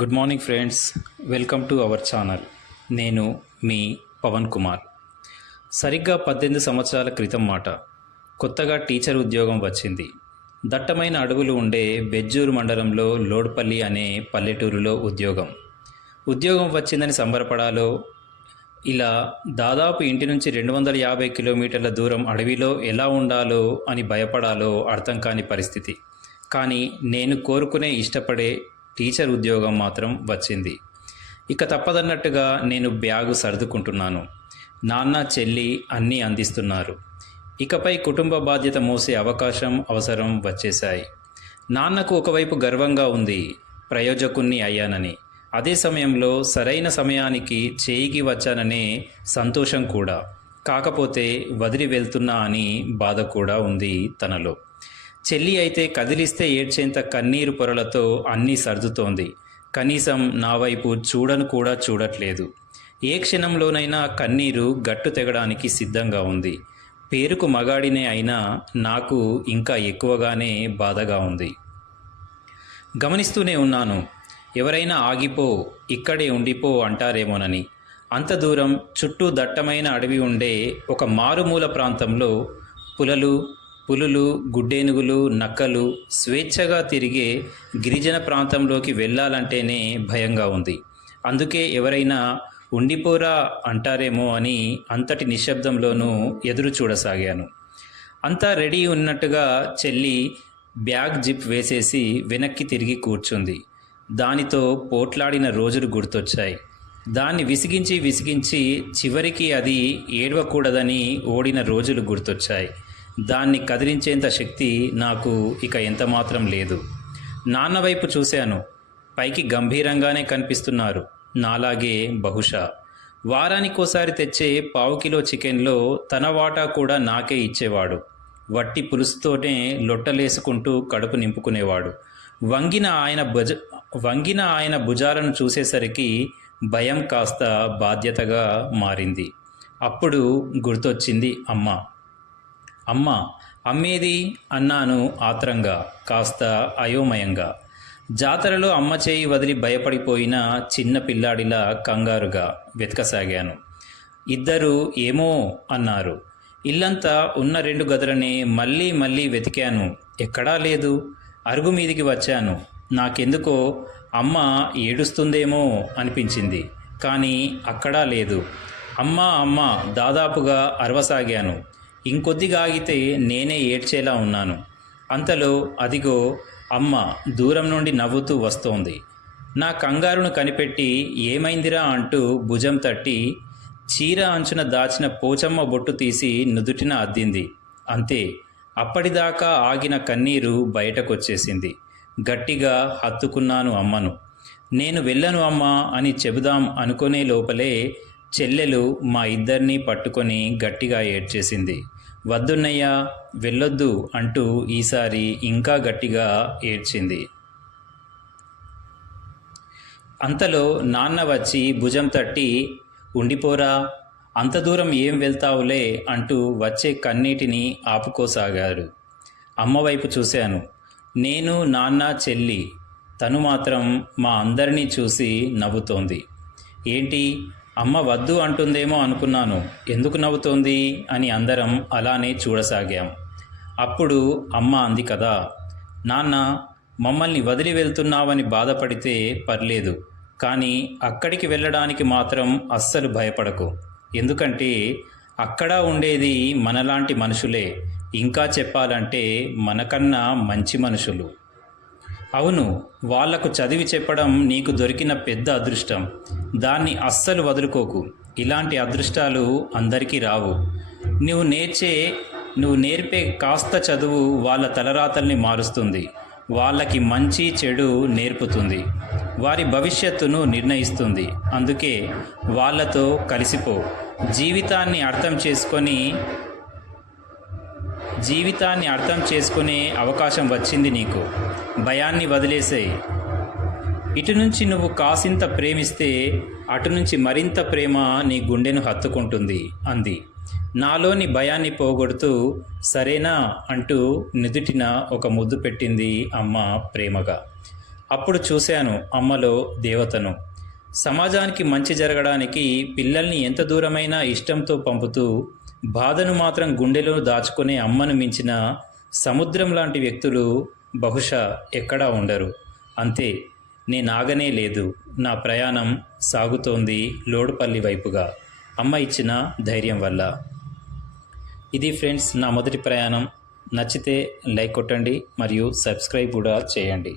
Good morning friends, welcome to our channel. నేను మీ పవన్ కుమార్. సరిగ్గా 18 సంవత్సరాల క్రితం మాట. కొత్తగా టీచర్ ఉద్యోగం వచ్చింది. దట్టమైన అడవులు ఉండే బెజ్జూరు మండలంలో లోడ్పల్లి అనే పల్లెటూరులో ఉద్యోగం వచ్చిందని సంబరపడాలో, ఇలా దాదాపు ఇంటి నుంచి 250 కిలోమీటర్ల దూరం అడవిలో ఎలా ఉండాలో అని భయపడాలో అర్థం కాని పరిస్థితి. కానీ నేను కోరుకునే ఇష్టపడే టీచర్ ఉద్యోగం మాత్రం వచ్చింది. ఇక తప్పదన్నట్టుగా నేను బ్యాగు సర్దుకుంటున్నాను. నాన్న చెల్లి అన్నీ అందిస్తున్నారు. ఇకపై కుటుంబ బాధ్యత మోసే అవసరం వచ్చేశాయి. నాన్నకు ఒకవైపు గర్వంగా ఉంది, ప్రయోజకుణ్ణి అయ్యానని. అదే సమయంలో సరైన సమయానికి చేయికి వచ్చాననే సంతోషం కూడా. కాకపోతే వదిలి వెళ్తున్నా అని బాధ కూడా ఉంది తనలో. చెల్లి అయితే కదిలిస్తే ఏడ్చేంత కన్నీరు పొరలతో అన్నీ సర్దుతోంది. కనీసం నా వైపు కూడా చూడట్లేదు. ఏ క్షణంలోనైనా కన్నీరు గట్టు తెగడానికి సిద్ధంగా ఉంది. పేరుకు మగాడినే అయినా నాకు ఇంకా ఎక్కువగానే బాధగా ఉంది. గమనిస్తూనే ఉన్నాను, ఎవరైనా ఆగిపో, ఇక్కడే ఉండిపో అంటారేమోనని. అంత దూరం చుట్టూ దట్టమైన అడవి ఉండే ఒక మారుమూల ప్రాంతంలో పులులు, గుడ్డేనుగులు, నక్కలు స్వేచ్ఛగా తిరిగే గిరిజన ప్రాంతంలోకి వెళ్ళాలంటేనే భయంగా ఉంది. అందుకే ఎవరైనా ఉండిపోరా అంటారేమో అని అంతటి నిశ్శబ్దంలోనూ ఎదురు చూడసాగాను. అంతా రెడీ ఉన్నట్టుగా చెల్లి బ్యాగ్ జిప్ వేసేసి వెనక్కి తిరిగి కూర్చుంది. దానితో పోట్లాడిన రోజులు గుర్తొచ్చాయి. దాన్ని విసిగించి చివరికి అది ఏడవకూడదని ఓడిన రోజులు గుర్తొచ్చాయి. దాన్ని కదిలించేంత శక్తి నాకు ఇక ఎంతమాత్రం లేదు. నాన్న వైపు చూశాను. పైకి గంభీరంగానే కనిపిస్తున్నారు, నాలాగే బహుశా. వారానికోసారి తెచ్చే 1/2 కిలో చికెన్లో తన వాటా కూడా నాకే ఇచ్చేవాడు. వట్టి పులుసుతోనే లొట్టలేసుకుంటూ కడుపు నింపుకునేవాడు. వంగిన ఆయన భుజాలను చూసేసరికి భయం కాస్త బాధ్యతగా మారింది. అప్పుడు గుర్తొచ్చింది అమ్మ. అమ్మేది అన్నాను ఆత్రంగా, కాస్త అయోమయంగా. జాతరలో అమ్మ చేయి వదిలి భయపడిపోయిన చిన్న పిల్లాడిలా కంగారుగా వెతకసాగాను. ఇద్దరు ఏమో అన్నారు. ఇల్లంతా ఉన్న 2 గదులనే మళ్ళీ వెతికాను. ఎక్కడా లేదు. అరుగు మీదికి వచ్చాను. నాకెందుకో అమ్మ ఏడుస్తుందేమో అనిపించింది. కానీ అక్కడా లేదు. అమ్మ దాదాపుగా అరవసాగాను. ఇంకొద్దిగా ఆగితే నేనే ఏడ్చేలా ఉన్నాను. అంతలో అదిగో అమ్మ దూరం నుండి నవ్వుతూ వస్తోంది. నా కంగారును కనిపెట్టి ఏమైందిరా అంటూ భుజం తట్టి చీర అంచున దాచిన పోచమ్మ బొట్టు తీసి నుదుటిన అద్దింది. అంతే. అప్పటిదాకా ఆగిన కన్నీరు బయటకొచ్చేసింది. గట్టిగా హత్తుకున్నాను అమ్మను. నేను వెళ్ళను అమ్మా అని చెబుదాం అనుకునే లోపలే చెల్లెలు మా ఇద్దరినీ పట్టుకొని గట్టిగా ఏడ్చేసింది. వద్దున్నయ్యా, వెళ్ళొద్దు అంటూ ఈసారి ఇంకా గట్టిగా ఏడ్చింది. అంతలో నాన్న వచ్చి భుజం తట్టి ఉండిపోరా, అంత దూరం ఏం వెళ్తావులే అంటూ వచ్చే కన్నీటిని ఆపుకోసాగారు. అమ్మ వైపు చూశాను. నేను, నాన్న, చెల్లి. తను మాత్రం మా అందరినీ చూసి నవ్వుతోంది. ఏంటి, అమ్మ వద్దు అంటుందేమో అనుకున్నాను. ఎందుకు నవ్వుతోంది అని అందరం అలానే చూడసాగాం. అప్పుడు అమ్మ అంది కదా, నాన్న మమ్మల్ని వదిలి వెళ్తున్నావని బాధపడితే పర్లేదు, కానీ అక్కడికి వెళ్ళడానికి మాత్రం అస్సలు భయపడకు. ఎందుకంటే అక్కడ ఉండేది మనలాంటి మనుషులే. ఇంకా చెప్పాలంటే మనకన్నా మంచి మనుషులు. అవును, వాళ్లకు చదివి చెప్పడం నీకు దొరికిన పెద్ద అదృష్టం. దాన్ని అస్సలు వదులుకోకు. ఇలాంటి అదృష్టాలు అందరికీ రావు. నువ్వు నేర్పే కాస్త చదువు వాళ్ళ తలరాతల్ని మారుస్తుంది. వాళ్ళకి మంచి చెడు నేర్పుతుంది. వారి భవిష్యత్తును నిర్ణయిస్తుంది. అందుకే వాళ్ళతో కలిసిపో. జీవితాన్ని అర్థం చేసుకునే అవకాశం వచ్చింది నీకు. భయాన్ని వదిలేసేయి. ఇటు నుంచి నువ్వు కాసింత ప్రేమిస్తే అటు నుంచి మరింత ప్రేమ నీ గుండెను హత్తుకుంటుంది అంది. నాలోని భయాన్ని పోగొడుతూ సరేనా అంటూ నుదుటిన ఒక ముద్దు పెట్టింది అమ్మ ప్రేమగా. అప్పుడు చూశాను అమ్మలో దేవతను. సమాజానికి మంచి జరగడానికి పిల్లల్ని ఎంత దూరమైనా ఇష్టంతో పంపుతూ బాధను మాత్రం గుండెలో దాచుకునే అమ్మను మించిన సముద్రం లాంటి వ్యక్తులు బహుశా ఎక్కడా ఉండరు. అంతే, నేనాగనే లేదు. నా ప్రయాణం సాగుతోంది లోడుపల్లి వైపుగా, అమ్మ ఇచ్చిన ధైర్యం వల్ల. ఇది ఫ్రెండ్స్ నా మొదటి ప్రయాణం. నచ్చితే లైక్ కొట్టండి మరియు సబ్స్క్రైబ్ కూడా చేయండి.